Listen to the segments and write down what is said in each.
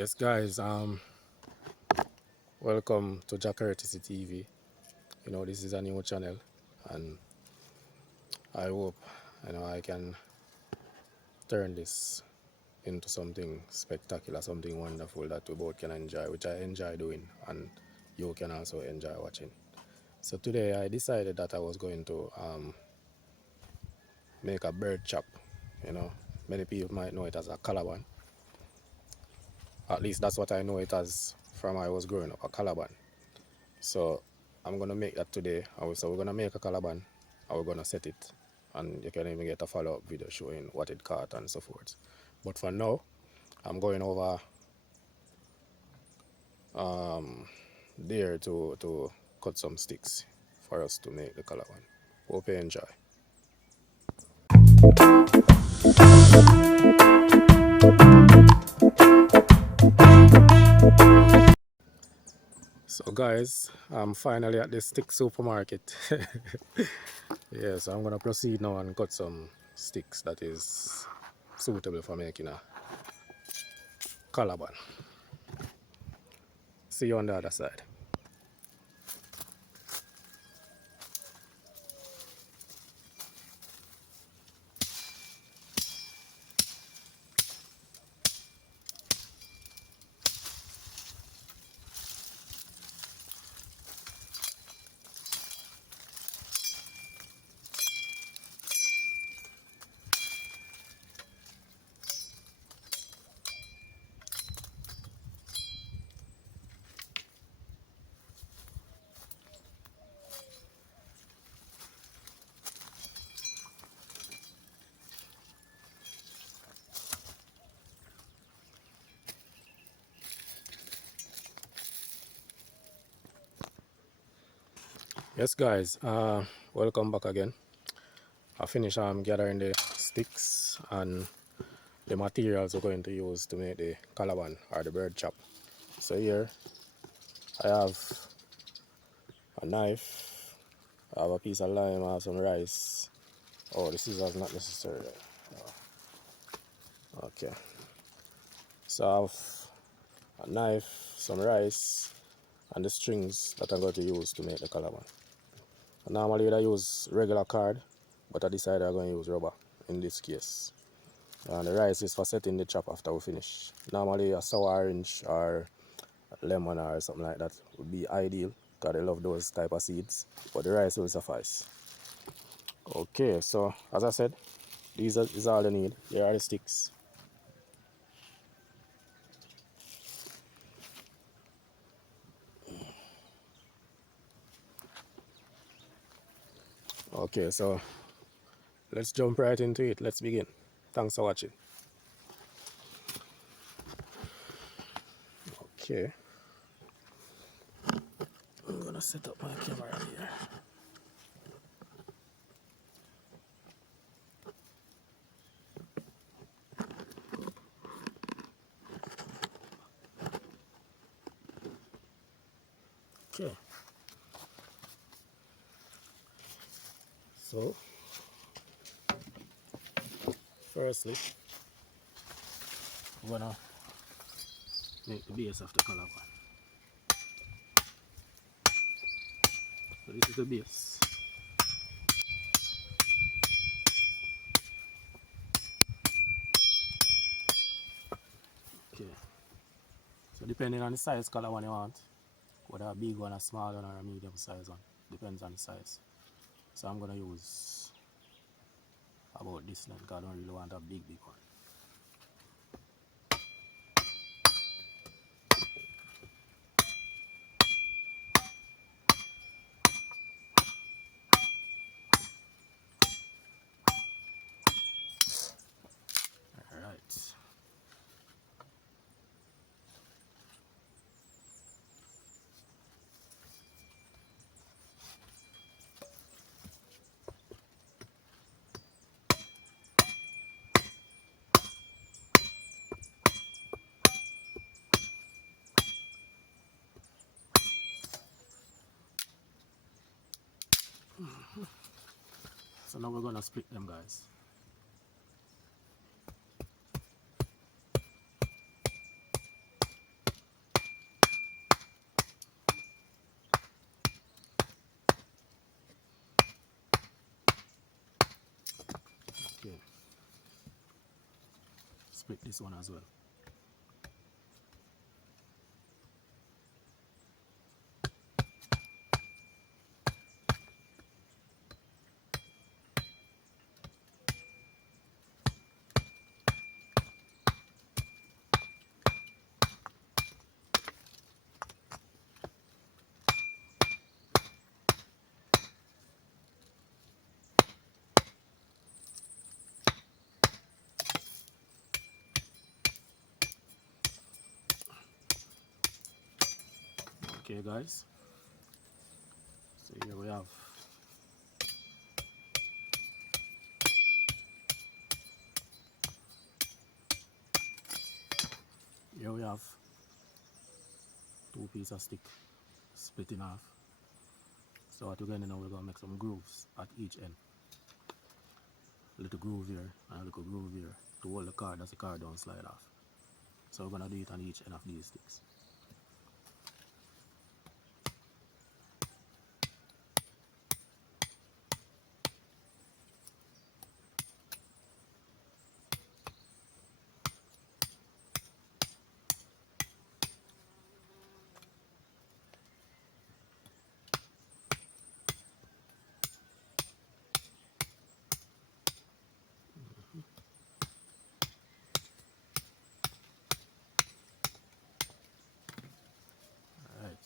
Yes, guys. Welcome to Jack Courtesy TV. This is a new channel, and I hope I can turn this into something spectacular, something wonderful that we both can enjoy, which I enjoy doing, and you can also enjoy watching. So today I decided that I was going to make a bird chop. You know, Many people might know it as a calaban. At least that's what I know it as from I was growing up, a calaban. So I'm gonna make that today. So we're gonna make a calaban and we're gonna set it, and you can even get a follow-up video showing what it caught and so forth. But for now, I'm going over there to cut some sticks for us to make the calaban. Hope you enjoy. So guys, I'm finally at the stick supermarket. Yeah, so I'm gonna proceed now and cut some sticks that is suitable for making a calaban. See you on the other side. Yes, guys, welcome back again. I finished gathering the sticks and the materials we're going to use to make the calaban or the bird chop. So here I have a knife, I have a piece of lime, I have some rice. Oh, the scissors not necessary. Okay. So I have a knife, some rice, and the strings that I'm going to use to make the calaban. Normally I use regular card, but I decided I'm going to use rubber in this case. And the rice is for setting the chop after we finish. Normally a sour orange or lemon or something like that would be ideal because I love those type of seeds, but the rice will suffice. Okay, so as I said, these is all you need. Here are the sticks. Okay, so let's jump right into it. Let's begin. Thanks for watching. Okay, I'm gonna set up my camera here. Okay, so firstly, I'm gonna make the base of the calaban. So this is the base. Okay, so depending on the size calaban you want, whether a big one, a small one, or a medium size one, depends on the size. So I'm gonna use about this length because I don't really want a big one. Alright. So now we're gonna split them, guys. split this one as well. Okay guys, so here we have two pieces of stick split in half. So what we're going to do now, we're going to make some grooves at each end. A little groove here and a little groove here to hold the card as the card don't slide off. So we're going to do it on each end of these sticks. Alright.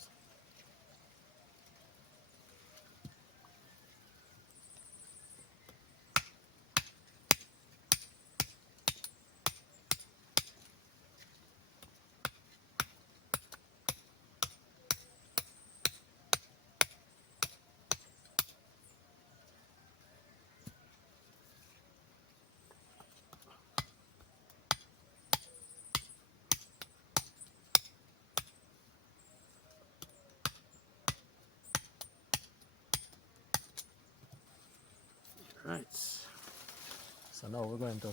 Right. So now we're going to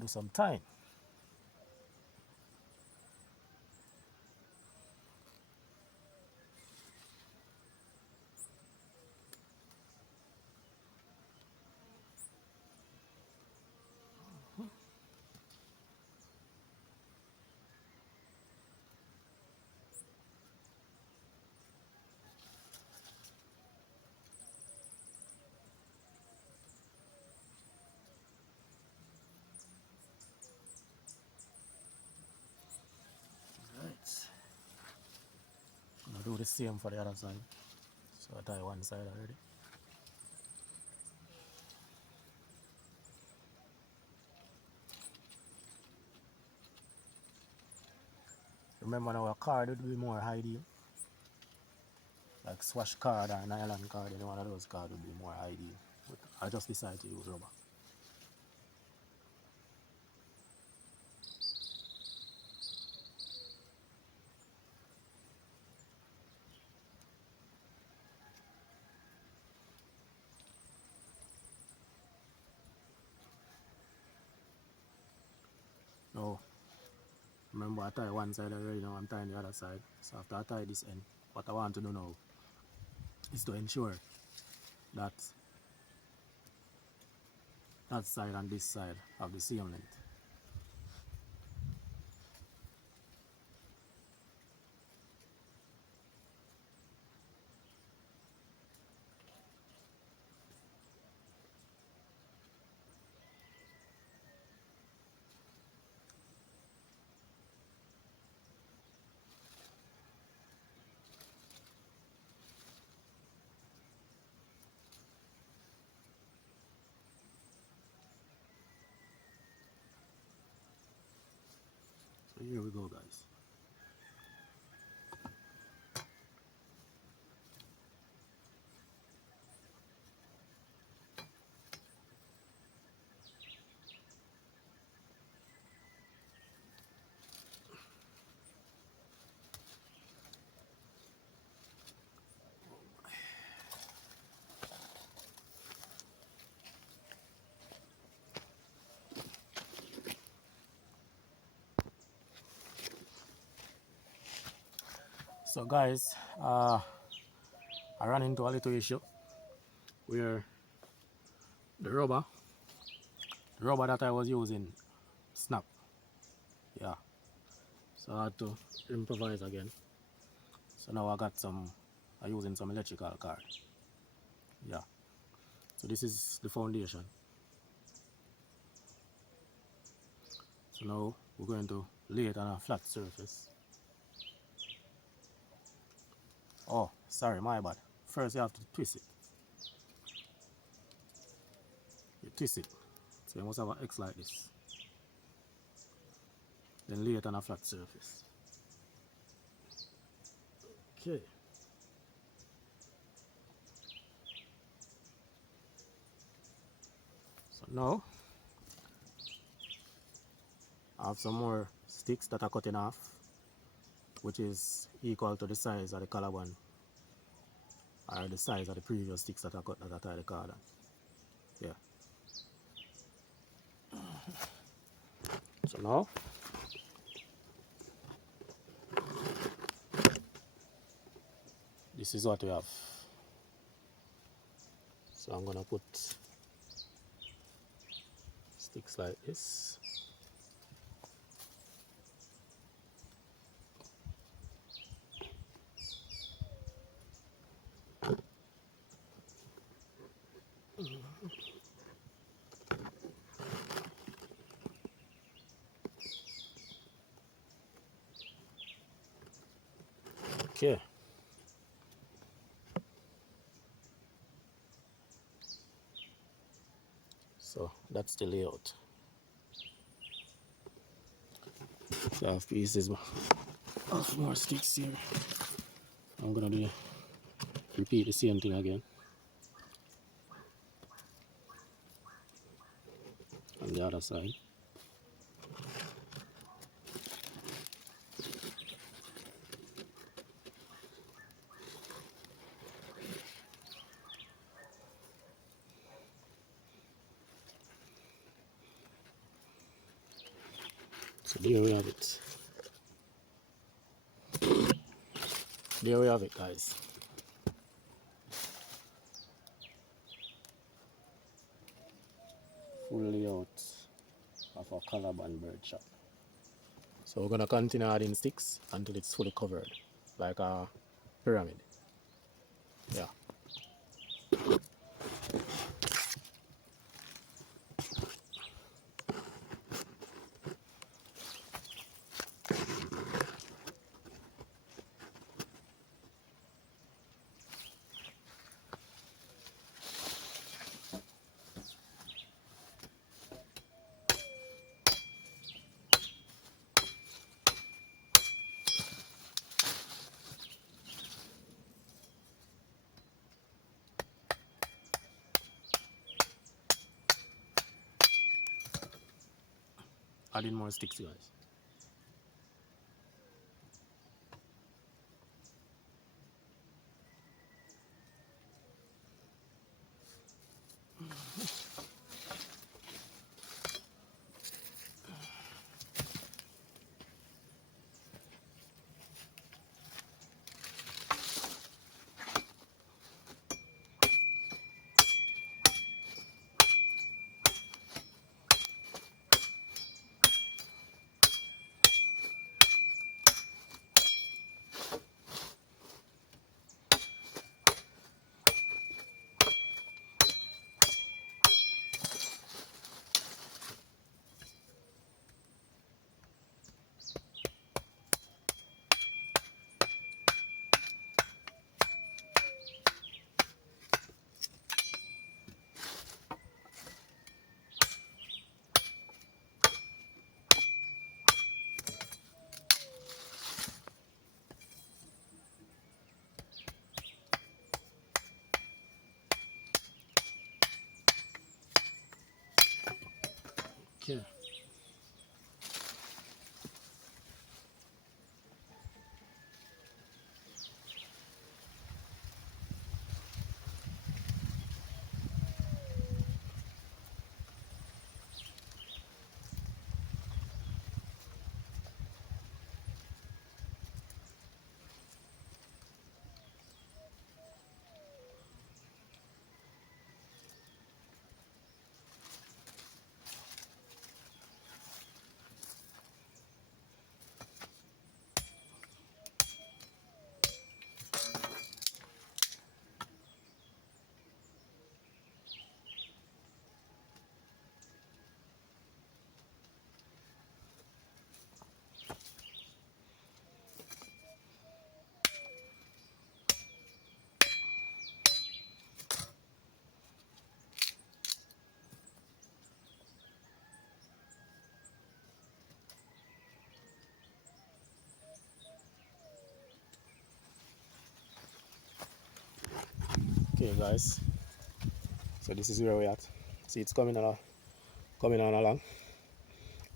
do some tying. Right. I'm going to do the same for the other side. So I tie one side already. Remember now a card would be more ideal. Like swash card or nylon card, any one of those cards would be more ideal. But I just decided to use rubber. Now, remember I tie one side already, now I'm tying the other side. So after I tie this end, what I want to do now is to ensure that that side and this side have the same length. So here we go guys. So guys, I ran into a little issue where the rubber that I was using snap. Yeah. So I had to improvise again. So now I'm using some electrical cord. Yeah. So this is the foundation. So now we're going to lay it on a flat surface. Oh, sorry, my bad. First you have to twist it. You twist it. So you must have an X like this. Then lay it on a flat surface. Okay. So now I have some more sticks that are cut in half, which is equal to the size of the collarbone or the size of the previous sticks that I cut that I tie the cord on. Yeah. So now this is what we have. So I'm gonna put sticks like this. Okay. So that's the layout. So I have pieces of more sticks here. I'm gonna repeat the same thing again on the other side. So there we have it. There we have it, guys. Full layout of a collarbone bird shot. So we're gonna continue adding sticks until it's fully covered, like a pyramid. Yeah. Adding more sticks, guys. Okay guys, so this is where we're at. See, it's coming on along,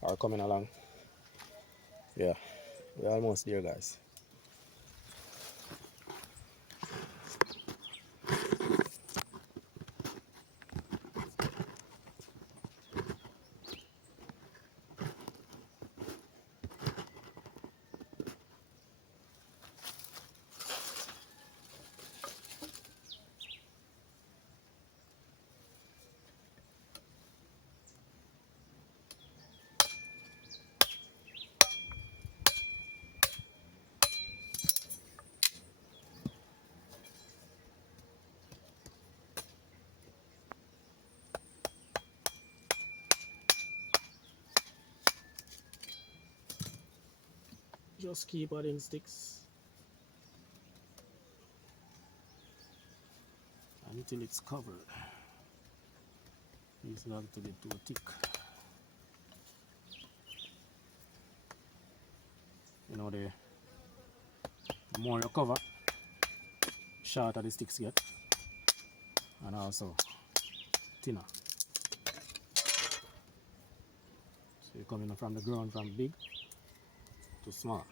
or coming along. Yeah, we're almost there guys. Just keep adding sticks until it's covered. It's not to be too thick. You know, the more you cover, shorter the sticks get, and also thinner. So you're coming from the ground from big to small.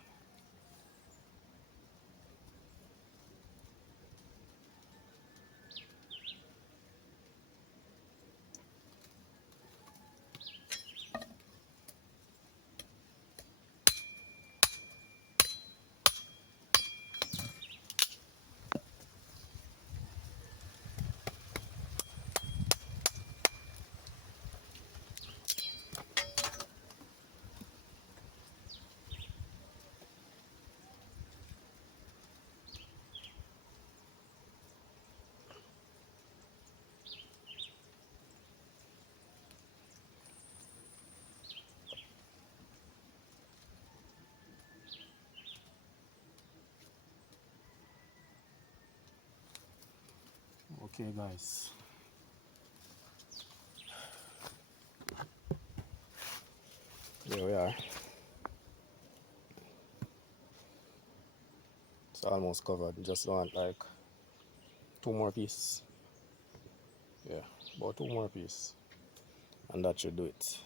Okay guys, here we are. It's almost covered. Just want like 2 more pieces. Yeah, about 2 more pieces, and that should do it.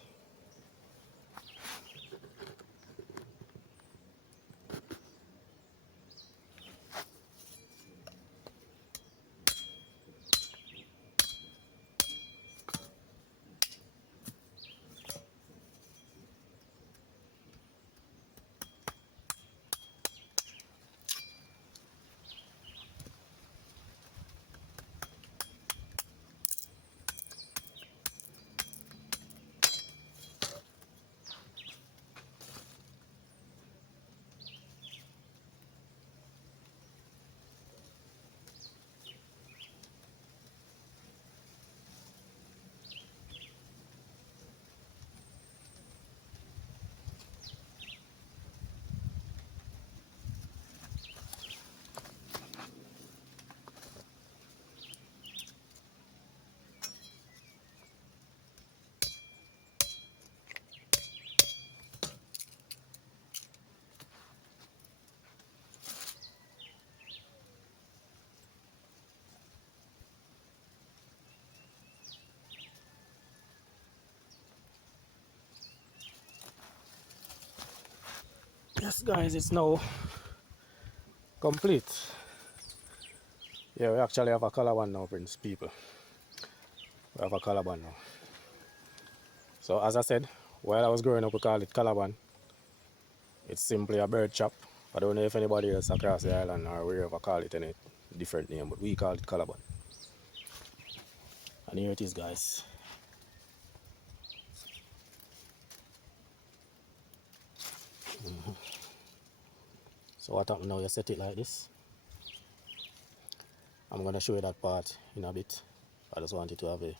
Yes guys, it's now complete. Yeah, we actually have a Calaban now, Prince people. We have a Calaban now. So as I said, while I was growing up we call it Calaban. It's simply a bird chop. I don't know if anybody else across the island or wherever call it any different name, but we call it Calaban. And here it is guys. So what happened now, you set it like this. I'm gonna show you that part in a bit. I just wanted to have a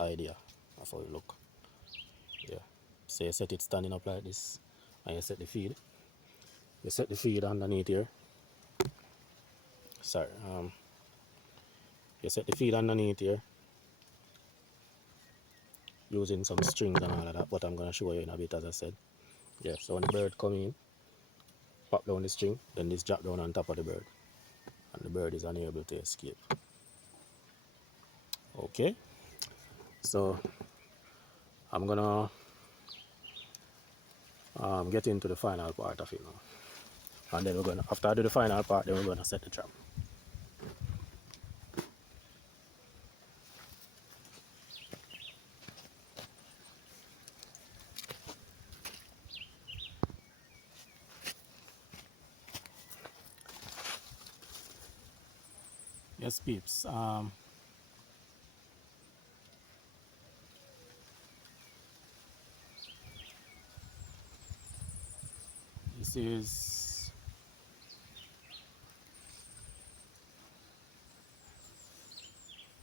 idea of how it look. Yeah. So you set it standing up like this, and you set the feed. You set the feed underneath here. Sorry, you set the feed underneath here using some strings and all of that, but I'm gonna show you in a bit as I said. Yeah, so when the bird come in, pop down the string, then this drop down on top of the bird, and the bird is unable to escape. Okay, so I'm gonna get into the final part of it now, and then we're gonna, after I do the final part, then we're gonna set the trap. Yes, peeps. This is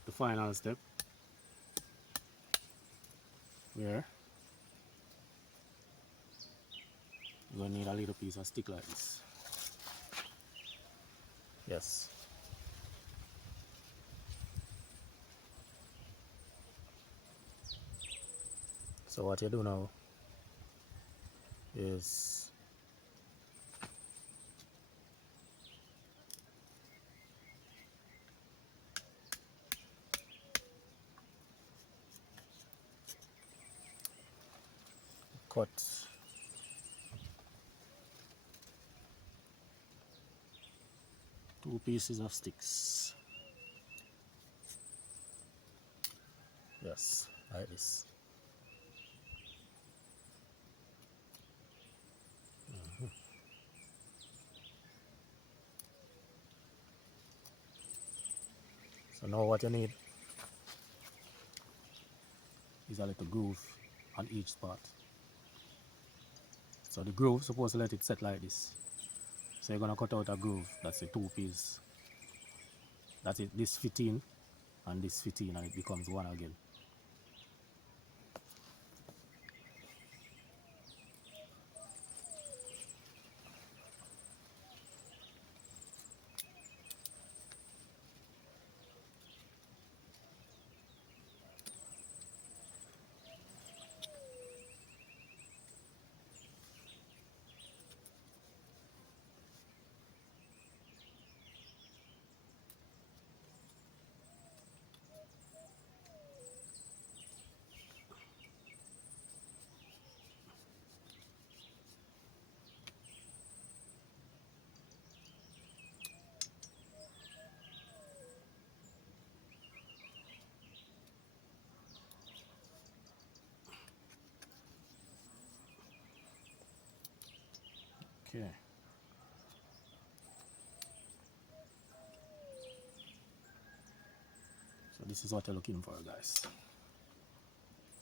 the final step where you're gonna need a little piece of stick like this. Yes. So what you do now is cut two pieces of sticks. Yes, like this. So now what you need is a little groove on each spot. So the groove supposed to let it set like this. So you're gonna cut out a groove. That's a two piece. That's it. This fit in and this fit in, and it becomes one again. Okay. So this is what you're looking for, guys.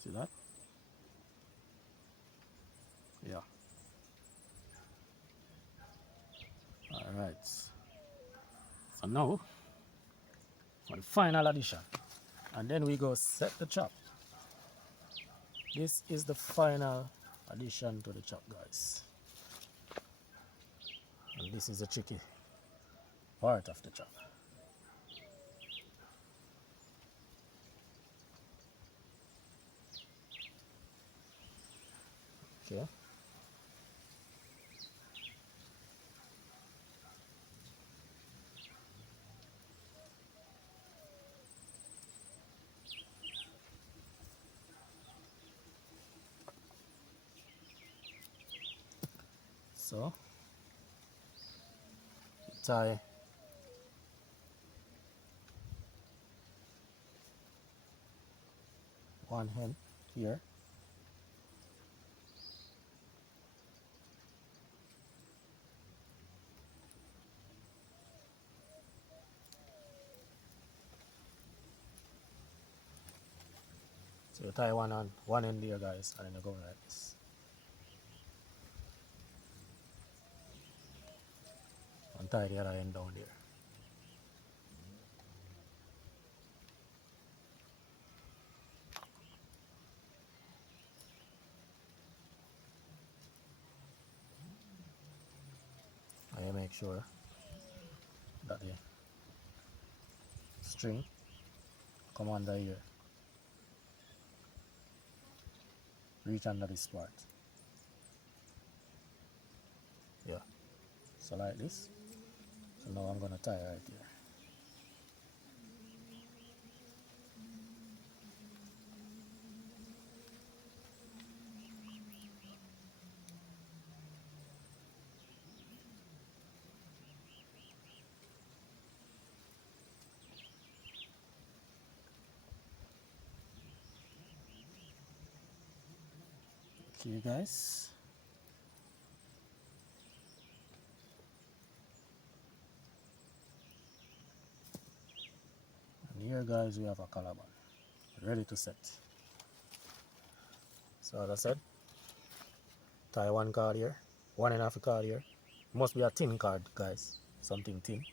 See that? Yeah. All right. So now for the final addition, and then we go set the chop. This is the final addition to the chop, guys. And this is the tricky part of the chop. Okay. So tie one end here. So you tie one on one end there, guys, and then you go like this. And tie the other end down there. And you make sure that the string come under here. Reach under this part. Yeah. So like this. So now I'm gonna tie right here. Okay guys, and here guys we have a calabash ready to set. So as I said, tie one card here, one and a half card here. Must be a thin card guys, something thin.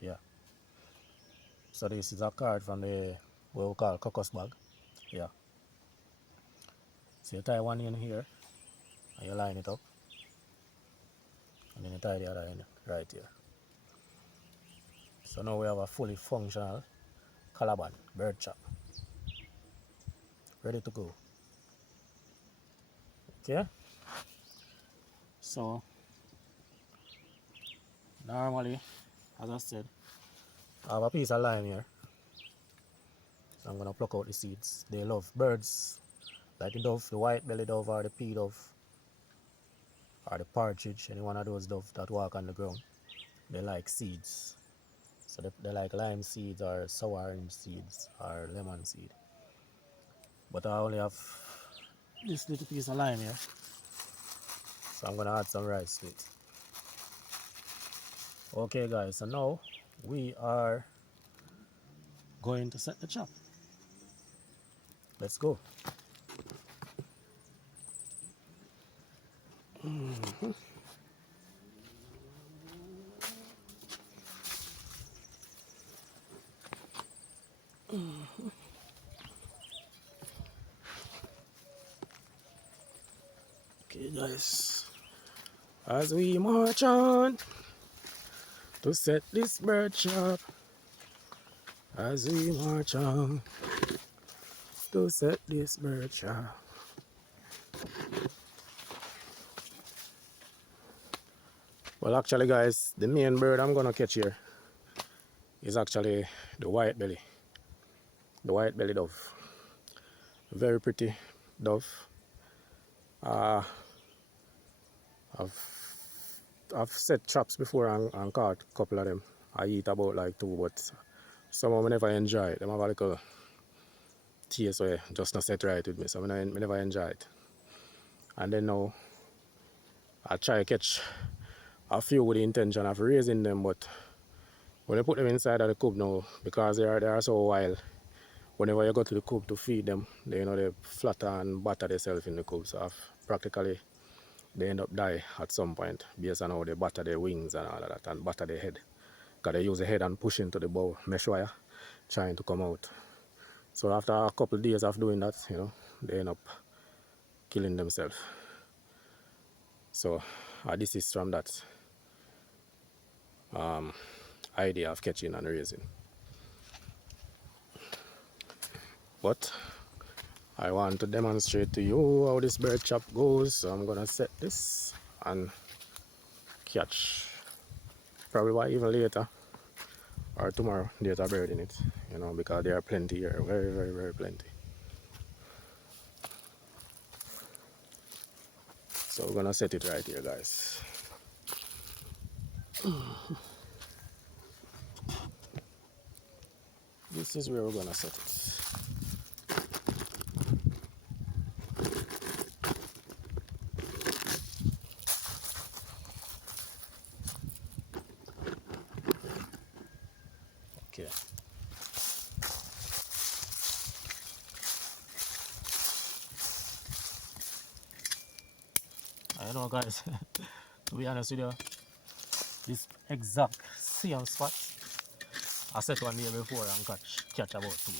Yeah. So this is a card from the what we call caucus bag. Yeah. So you tie one in here and you line it up, and then you tie the other end right here. So now we have a fully functional calabash bird trap ready to go. Okay. So normally, as I said, I have a piece of lime here. So I'm gonna pluck out the seeds. They love birds like the dove, the white belly dove or the pea dove or the partridge, any one of those doves that walk on the ground. They like seeds. So they like lime seeds or sour orange seeds or lemon seed. But I only have this little piece of lime here. So I'm gonna add some rice to it. Okay guys, so now we are going to set the trap. Let's go. Okay guys, as we march on to set this bird trap, as we march on to set this bird trap. Well actually guys, the main bird I'm gonna catch here is actually the white belly dove. Very pretty dove. I've set traps before and caught a couple of them. I eat about like two, but some of them never enjoy it. Them have a little taste where just not set right with me, so I never enjoy it. And then now I try to catch a few with the intention of raising them, but when you put them inside of the coop now, because they are so wild, whenever you go to the coop to feed them, they flatter and batter themselves in the coop. So practically they end up die at some point based on how they batter their wings and all of that and batter their head. Because they use the head and push into the bow mesh wire trying to come out. So after a couple of days of doing that, they end up killing themselves. So this is from that idea of catching and raising. But I want to demonstrate to you how this bird trap goes. So I'm gonna set this and catch probably even later or tomorrow there's a bird in it, because there are plenty here, very, very, very plenty. So we're gonna set it right here guys. This is where we're gonna set it. Okay. I know guys, to be honest with you, this exact same spot I set one day before and catch about two.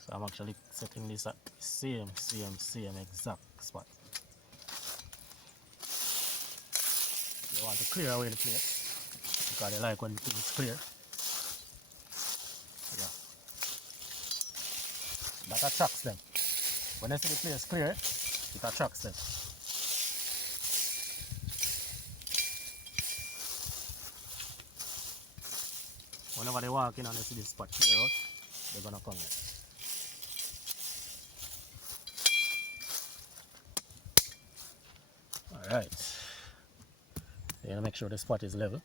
So I'm actually setting this at the same exact spot. You want to clear away the place because they like when things clear. Yeah. That attracts them. When they see the place clear, it attracts them. Whenever they walk in and they see this spot clear out, they're gonna come here. Alright. You're gonna make sure the spot is level.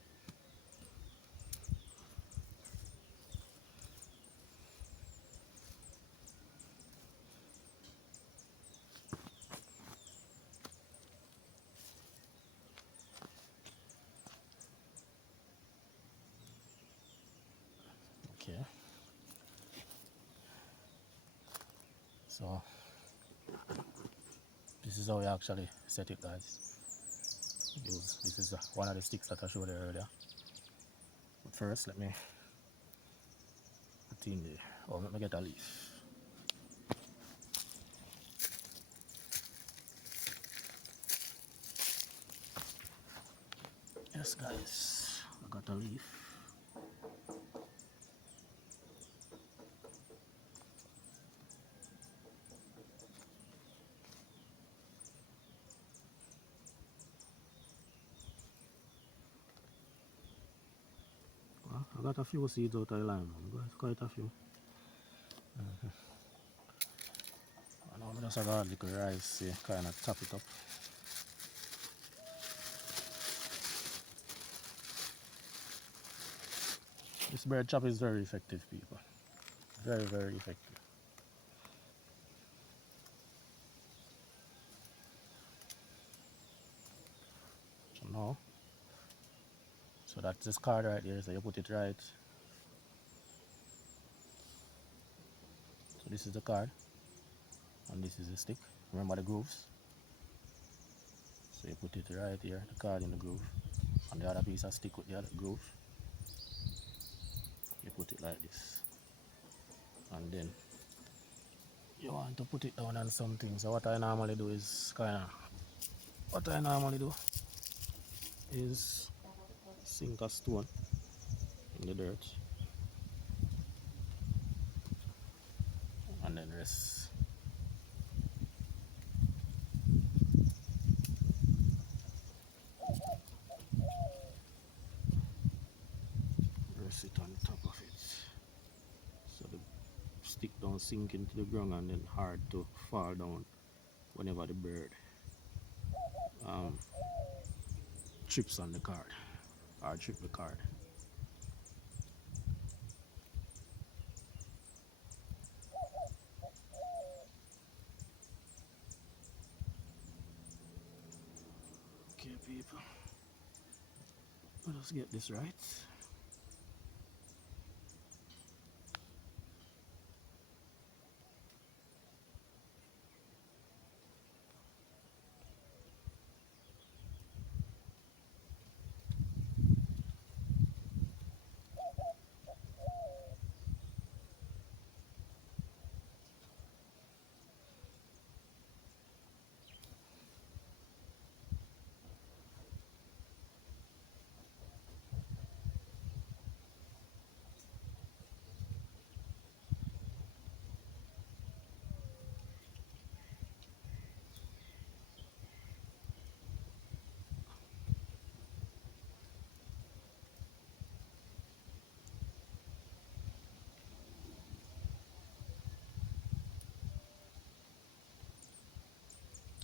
So this is how you actually set it, guys. This is one of the sticks that I showed you earlier. But first, let me put in the, oh, let me get a leaf. Yes, guys, I got a leaf. Well, I got a few seeds out of the lime, quite a few. And now I just got a little rice here, kind of chop it up. This bird chop is very effective, people. Very, very effective. So now, so that's this card right here, so you put it right. So this is the card, and this is the stick. Remember the grooves? So you put it right here, the card in the groove, and the other piece of stick with the other groove. You put it like this, and then you want to put it down on something. So what I normally do is sink a stone in the dirt and then rest it on top of it, so the stick don't sink into the ground and then hard to fall down whenever the bird trips on the card or trip the card. Okay, people, let us get this right.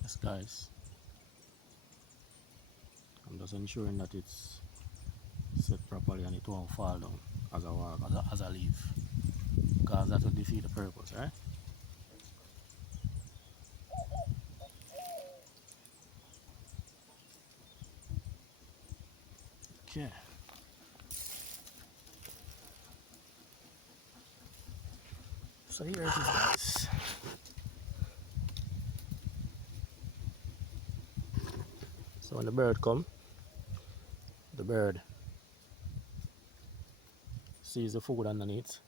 Yes, guys, I'm just ensuring that it's set properly and it won't fall down as I walk, as I leave, because that will defeat the purpose, right? Okay. So here it is, guys. So when the bird come, the bird sees the food underneath,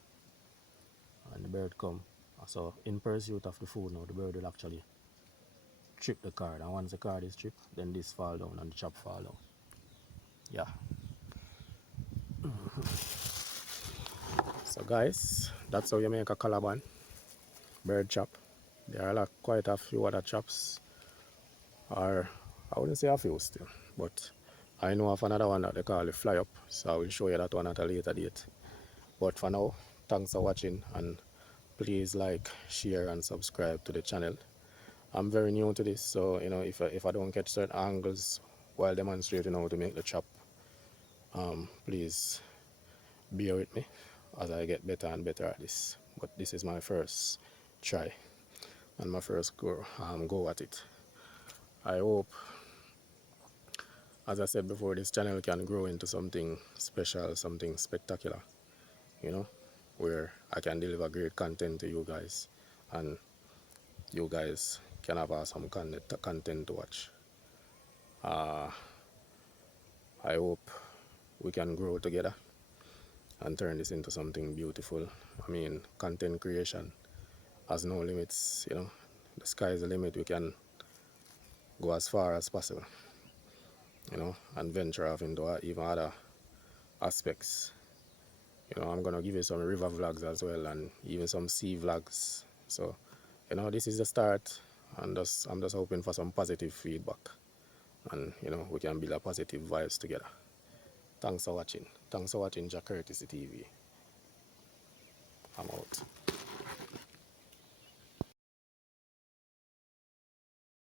and the bird come. So in pursuit of the food now, the bird will actually trip the card, and once the card is tripped, then this fall down and the chop fall down. Yeah. So guys, that's how you make a calaban bird chop. There are quite a few other chops, or I wouldn't say a few still, but I know of another one that they call the fly up, so I will show you that one at a later date. But for now, thanks for watching, and please like, share and subscribe to the channel. I'm very new to this, so you know, if I don't catch certain angles while demonstrating how to make the chop, please bear with me as I get better and better at this. But this is my first try and my first go at it. I hope, as I said before, this channel can grow into something special, something spectacular, you know, where I can deliver great content to you guys and you guys can have some content to watch. Uh, I hope we can grow together and turn this into something beautiful. I mean, content creation has no limits, you know. The sky is the limit. We can go as far as possible, you know, and venture off into even other aspects. You know, I'm gonna give you some river vlogs as well and even some sea vlogs. So, you know, this is the start, and I'm just hoping for some positive feedback, and you know, we can build a positive vibes together. Thanks for watching. Thanks for watching Jack Courtesy TV. I'm out.